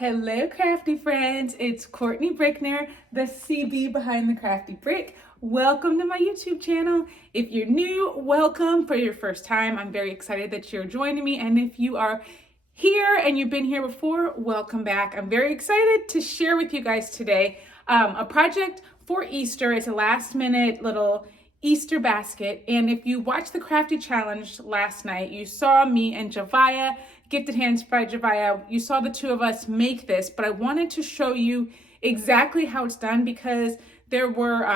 Hello, crafty friends. It's Courtney Brickner, the CB behind the Crafty Brick. Welcome to my YouTube channel. If you're new, welcome. For your first time, I'm very excited that you're joining me. And if you are here and you've been here before, welcome back. I'm very excited to share with you guys today a project for Easter. It's a last minute little Easter basket. And if you watched the Crafty Challenge last night, you saw me and Javaya, Gifted Hands by Javaya. You saw the two of us make this, but I wanted to show you exactly how it's done because there were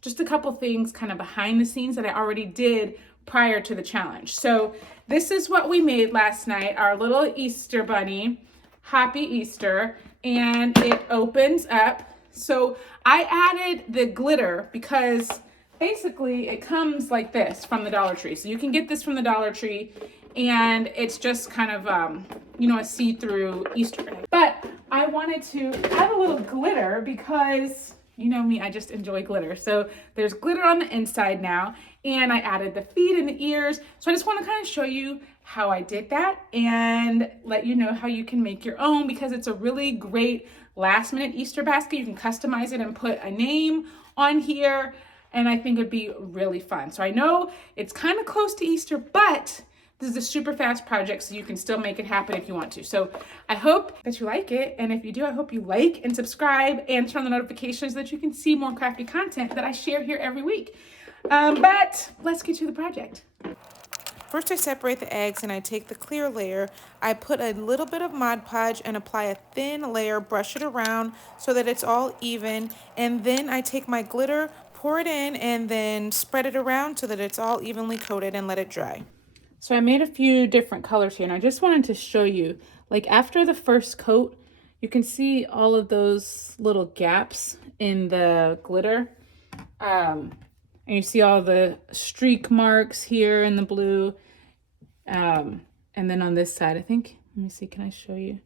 just a couple things kind of behind the scenes that I already did prior to the challenge. So this is what we made last night, our little Easter bunny, Happy Easter, and it opens up. So I added the glitter because basically it comes like this from the Dollar Tree. So you can get this from the Dollar Tree and it's just kind of, a see-through Easter egg. But I wanted to add a little glitter because you know me, I just enjoy glitter. So there's glitter on the inside now, and I added the feet and the ears. So I just want to kind of show you how I did that and let you know how you can make your own because it's a really great last minute Easter basket. You can customize it and put a name on here, and I think it'd be really fun. So I know it's kind of close to Easter, but this is a super fast project, so you can still make it happen if you want to. So I hope that you like it. And if you do, I hope you like and subscribe and turn on the notifications so that you can see more crafty content that I share here every week. But let's get to the project. First, I separate the eggs and I take the clear layer. I put a little bit of Mod Podge and apply a thin layer, brush it around so that it's all even. And then I take my glitter, pour it in, and then spread it around so that it's all evenly coated and let it dry. So I made a few different colors here, and I just wanted to show you, like after the first coat, you can see all of those little gaps in the glitter. And you see all the streak marks here in the blue. And then on this side, I think, let me see, can I show you?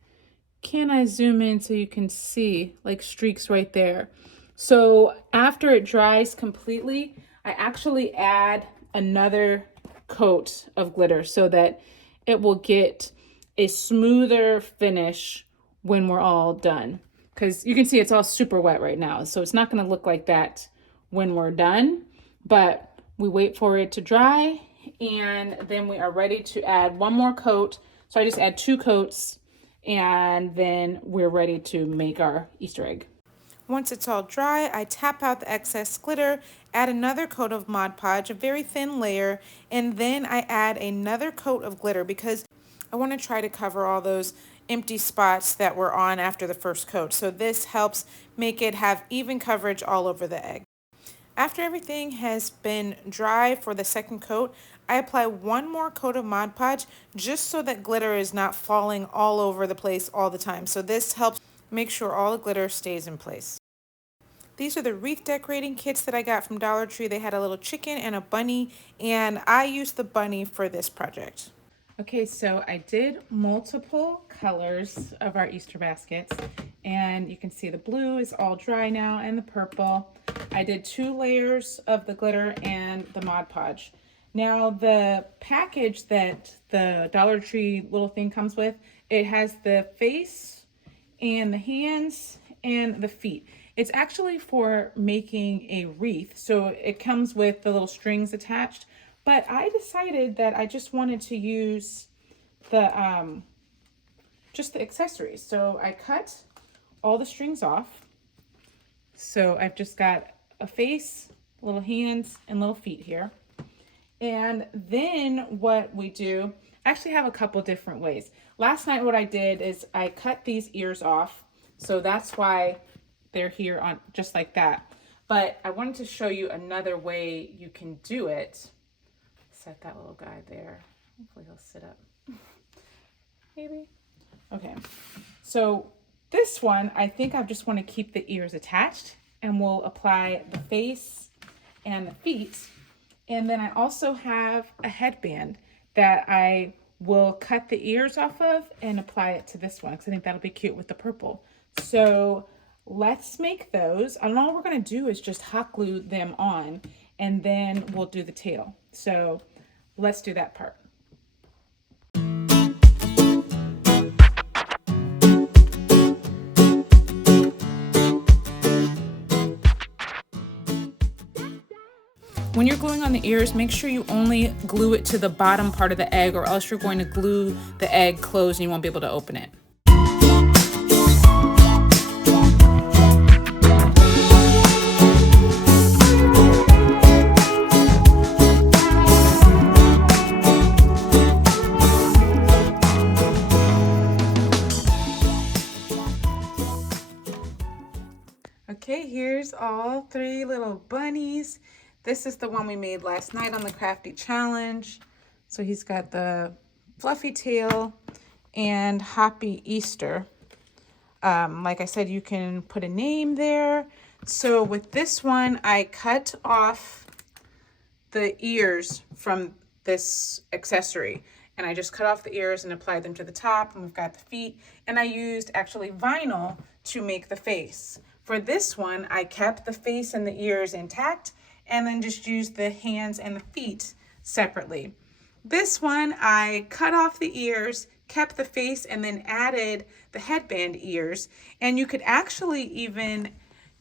Can I zoom in so you can see like streaks right there? So after it dries completely, I actually add another coat of glitter so that it will get a smoother finish when we're all done. Because you can see it's all super wet right now, so it's not going to look like that when we're done. But we wait for it to dry, and then we are ready to add one more coat. So I just add 2 coats, and then we're ready to make our Easter egg. Once it's all dry, I tap out the excess glitter, add another coat of Mod Podge, a very thin layer, and then I add another coat of glitter because I want to try to cover all those empty spots that were on after the first coat. So this helps make it have even coverage all over the egg. After everything has been dry for the second coat, I apply one more coat of Mod Podge just so that glitter is not falling all over the place all the time. So this helps make sure all the glitter stays in place. These are the wreath decorating kits that I got from Dollar Tree. They had a little chicken and a bunny, and I used the bunny for this project. Okay, so I did multiple colors of our Easter baskets, and you can see the blue is all dry now and the purple. I did 2 layers of the glitter and the Mod Podge. Now the package that the Dollar Tree little thing comes with, it has the face and the hands and the feet. It's actually for making a wreath, so it comes with the little strings attached. But I decided that I just wanted to use the just the accessories. So I cut all the strings off. So I've just got a face, little hands, and little feet here. And then what we do, I actually have a couple different ways. Last night what I did is I cut these ears off. So that's why they're here on just like that. But I wanted to show you another way you can do it. Set that little guy there. Hopefully he'll sit up. Maybe. Okay. So this one, I think I just want to keep the ears attached, and we'll apply the face and the feet. And then I also have a headband that I will cut the ears off of and apply it to this one because I think that'll be cute with the purple. So let's make those. And all we're going to do is just hot glue them on, and then we'll do the tail. So let's do that part. When you're gluing on the ears, make sure you only glue it to the bottom part of the egg, or else you're going to glue the egg closed and you won't be able to open it. Okay, here's all 3 little bunnies. This is the one we made last night on the Crafty Challenge. So he's got the fluffy tail and Happy Easter. Like I said, you can put a name there. So with this one, I cut off the ears from this accessory. And I just cut off the ears and applied them to the top. And we've got the feet. And I used actually vinyl to make the face. For this one, I kept the face and the ears intact and then just used the hands and the feet separately. This one, I cut off the ears, kept the face, and then added the headband ears. And you could actually even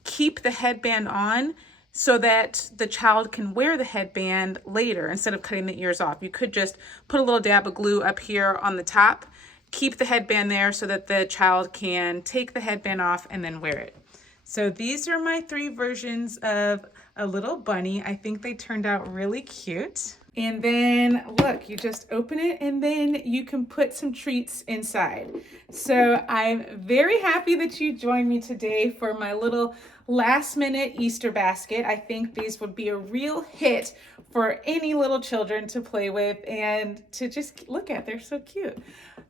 keep the headband on so that the child can wear the headband later instead of cutting the ears off. You could just put a little dab of glue up here on the top, keep the headband there so that the child can take the headband off and then wear it. So these are my 3 versions of a little bunny. I think they turned out really cute. And then look, you just open it and then you can put some treats inside. So I'm very happy that you joined me today for my little last minute Easter basket. I think these would be a real hit for any little children to play with and to just look at. They're so cute.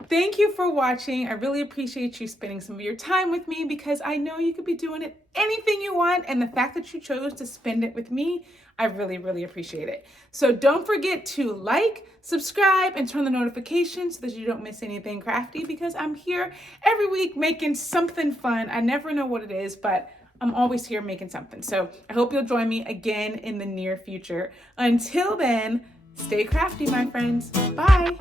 Thank you for watching. I really appreciate you spending some of your time with me because I know you could be doing it anything you want, and the fact that you chose to spend it with me, I really, really appreciate it. So don't forget to like, subscribe, and turn the notifications so that you don't miss anything crafty, because I'm here every week making something fun. I never know what it is, but I'm always here making something. So I hope you'll join me again in the near future. Until then, stay crafty, my friends. Bye.